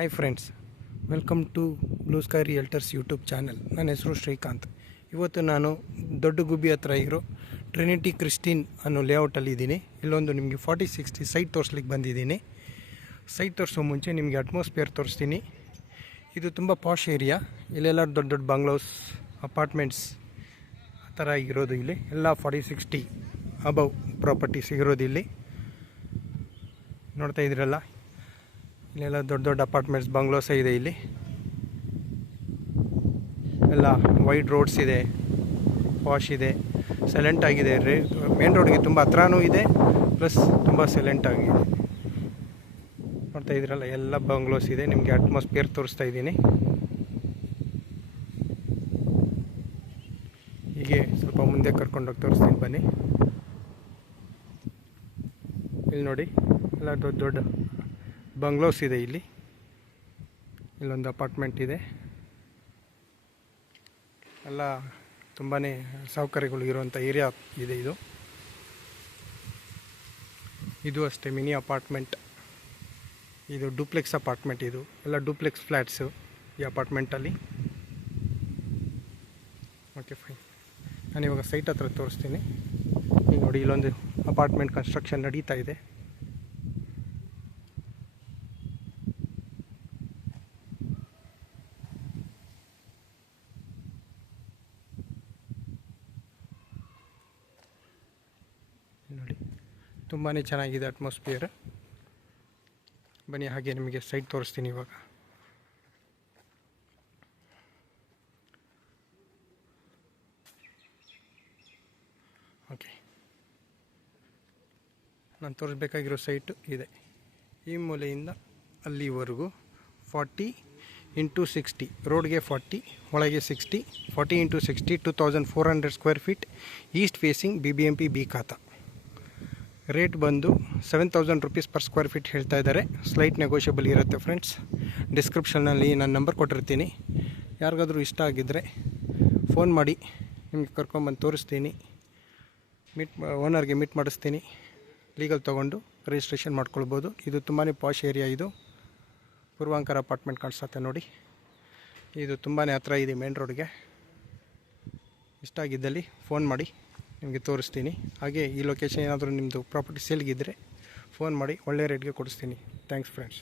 Hi friends, welcome to blue sky realtors YouTube channel. ನನ್ನ ಹೆಸರು ಶ್ರೀಕಾಂತ್. ಇವತ್ತು ನಾನು ದೊಡ್ಡ ಗುಬ್ಬಿ ಹತ್ರ ಇರೋ ಟ್ರಿನಿಟಿ ಕ್ರಿಸ್ಟಿನ್ ಅನ್ನೋ ಲೇಔಟಲ್ಲಿ ಇದ್ದೀನಿ. ಇಲ್ಲೊಂದು ನಿಮಗೆ 4060 ಸೈಟ್ ತೋರಿಸ್ಲಿಕ್ಕೆ ಬಂದಿದ್ದೀನಿ. ಸೈಟ್ ತೋರಿಸೋ ಮುಂಚೆ ನಿಮಗೆ ಅಟ್ಮಾಸ್ಫಿಯರ್ ತೋರಿಸ್ತೀನಿ. ಇದು ತುಂಬ ಪಾಶ್ ಏರಿಯಾ. ಇಲ್ಲೆಲ್ಲ ದೊಡ್ಡ ದೊಡ್ಡ ಬಂಗ್ಲೋಸ್, ಅಪಾರ್ಟ್ಮೆಂಟ್ಸ್ ಆ ಥರ ಇರೋದು. ಇಲ್ಲಿ ಎಲ್ಲ 4060 ಅಬವ್ ಪ್ರಾಪರ್ಟೀಸ್ ಇರೋದು. ಇಲ್ಲಿ ನೋಡ್ತಾ ಇದ್ದೀರಲ್ಲ, ಇಲ್ಲೆಲ್ಲ ದೊಡ್ಡ ದೊಡ್ಡ ಅಪಾರ್ಟ್ಮೆಂಟ್ಸ್, ಬಂಗ್ಲೋಸೇ ಇದೆ. ಇಲ್ಲಿ ಎಲ್ಲ ವೈಡ್ ರೋಡ್ಸ್ ಇದೆ, ವಾಶ್ ಇದೆ, ಸೈಲೆಂಟ್ ಆಗಿದೆ. ಮೇನ್ ರೋಡ್ಗೆ ತುಂಬ ಹತ್ರನೂ ಇದೆ, ಪ್ಲಸ್ ತುಂಬ ಸೈಲೆಂಟ್ ಆಗಿದೆ. ನೋಡ್ತಾ ಇದ್ದೀರಲ್ಲ, ಎಲ್ಲ ಬಂಗ್ಲೋಸ್ ಇದೆ. ನಿಮಗೆ ಅಟ್ಮಾಸ್ಫಿಯರ್ ತೋರಿಸ್ತಾ ಇದ್ದೀನಿ. ಹೀಗೆ ಸ್ವಲ್ಪ ಮುಂದೆ ಕರ್ಕೊಂಡೋಗಿ ತೋರಿಸ್ತೀನಿ ಬನ್ನಿ. ಇಲ್ಲಿ ನೋಡಿ, ಎಲ್ಲ ದೊಡ್ಡ ದೊಡ್ಡ ಬಂಗ್ಲೋಸ್ ಇದೆ. ಇಲ್ಲೊಂದು ಅಪಾರ್ಟ್ಮೆಂಟ್ ಇದೆ. ಎಲ್ಲ ತುಂಬಾ ಸೌಕರ್ಯಗಳು ಇರುವಂಥ ಏರಿಯಾ ಇದೆ. ಇದು ಅಷ್ಟೇ ಮಿನಿ ಅಪಾರ್ಟ್ಮೆಂಟ್. ಇದು ಡೂಪ್ಲೆಕ್ಸ್ ಅಪಾರ್ಟ್ಮೆಂಟ್. ಇದು ಎಲ್ಲ ಡೂಪ್ಲೆಕ್ಸ್ ಫ್ಲ್ಯಾಟ್ಸು ಈ ಅಪಾರ್ಟ್ಮೆಂಟಲ್ಲಿ. Okay, fine. ನಾನಿವಾಗ ಸೈಟ್ ಹತ್ರ ತೋರಿಸ್ತೀನಿ. ಈಗ ನೋಡಿ, ಇಲ್ಲೊಂದು ಅಪಾರ್ಟ್ಮೆಂಟ್ ಕನ್ಸ್ಟ್ರಕ್ಷನ್ ನಡೀತಾ ಇದೆ. ನೋಡಿ, ತುಂಬಾ ಚೆನ್ನಾಗಿದೆ ಅಟ್ಮಾಸ್ಫಿಯರ್. ಬನ್ನಿ, ಹಾಗೆ ನಿಮಗೆ ಸೈಟ್ ತೋರಿಸ್ತೀನಿ ಇವಾಗ. ಓಕೆ, ನಾನು ತೋರಿಸ್ಬೇಕಾಗಿರೋ ಸೈಟು ಇದೆ. ಈ ಮೂಲೆಯಿಂದ ಅಲ್ಲಿವರೆಗೂ 40x60, ರೋಡ್ಗೆ 40, ಒಳಗೆ 60. 40x60 2400 square feet. East facing BBMP B ಖಾತಾ. ರೇಟ್ ಬಂದು 7000 ರುಪೀಸ್ ಪರ್ ಸ್ಕ್ವೇರ್ ಫೀಟ್ ಹೇಳ್ತಾ ಇದ್ದಾರೆ. ಸ್ಲೈಟ್ ನೆಗೋಷಿಯಬಲ್ ಇರುತ್ತೆ ಫ್ರೆಂಡ್ಸ್. ಡಿಸ್ಕ್ರಿಪ್ಷನ್ನಲ್ಲಿ ನಾನು ನಂಬರ್ ಕೊಟ್ಟಿರ್ತೀನಿ. ಯಾರಿಗಾದರೂ ಇಷ್ಟ ಆಗಿದ್ದರೆ ಫೋನ್ ಮಾಡಿ, ನಿಮಗೆ ಕರ್ಕೊಂಬಂದು ತೋರಿಸ್ತೀನಿ. ಓನರ್ಗೆ ಮೀಟ್ ಮಾಡಿಸ್ತೀನಿ. ಲೀಗಲ್ ತೊಗೊಂಡು ರಿಜಿಸ್ಟ್ರೇಷನ್ ಮಾಡ್ಕೊಳ್ಬೋದು. ಇದು ತುಂಬಾ ಪಾಶ್ ಏರಿಯಾ. ಇದು ಪೂರ್ವಾಂಕರ ಅಪಾರ್ಟ್ಮೆಂಟ್ ಕಾಣಿಸುತ್ತೆ ನೋಡಿ. ಇದು ತುಂಬಾ ಹತ್ರ ಇದೆ ಮೇನ್ ರೋಡ್ಗೆ. ಇಷ್ಟ ಆಗಿದ್ದಲ್ಲಿ ಫೋನ್ ಮಾಡಿ, ನಿಮಗೆ ತೋರಿಸ್ತೀನಿ. ಹಾಗೆ ಈ ಲೊಕೇಶನ್ ಏನಾದರೂ ನಿಮ್ಮದು ಪ್ರಾಪರ್ಟಿ ಸೇಲ್ಗಿದ್ದರೆ ಫೋನ್ ಮಾಡಿ, ಒಳ್ಳೆಯ ರೇಟ್ಗೆ ಕೊಡಿಸ್ತೀನಿ. Thanks friends.